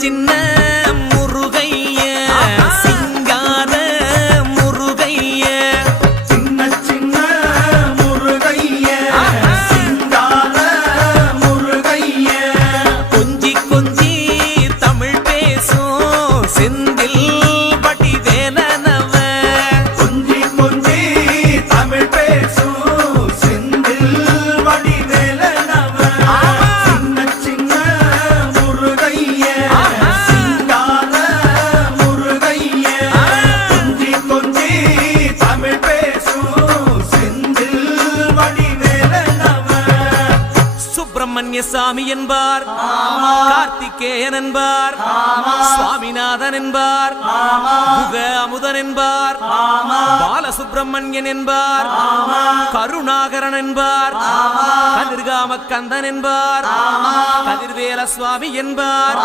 சின்ன முருகைய சிங்கார முருகைய சின்ன சின்ன முருகைய சிங்கார முருகைய கொஞ்சி கொஞ்சி தமிழ் பேசும் செந்தில் பட்டி வேலனவ கொஞ்சி கொஞ்சி தமிழ் பேசும் செந்தில் படி வேலனவ சின்ன சின்ன முருகைய சிங்கார முருகைய கொஞ்சி கொஞ்சி தமிழ் பேசும் செந்தில் படி வேலனவ சுப்பிரமணிய சாமி என்பார் கார்த்திகேயன் என்பார் சுவாமிநாதன் என்பார் முக அமுதன் என்பார் பாலசுப்பிரமணியன் என்பார் கருணாகரன் என்பார் கதிர்காம கந்தன் என்பார் கதிர்வேல சுவாமி என்பார்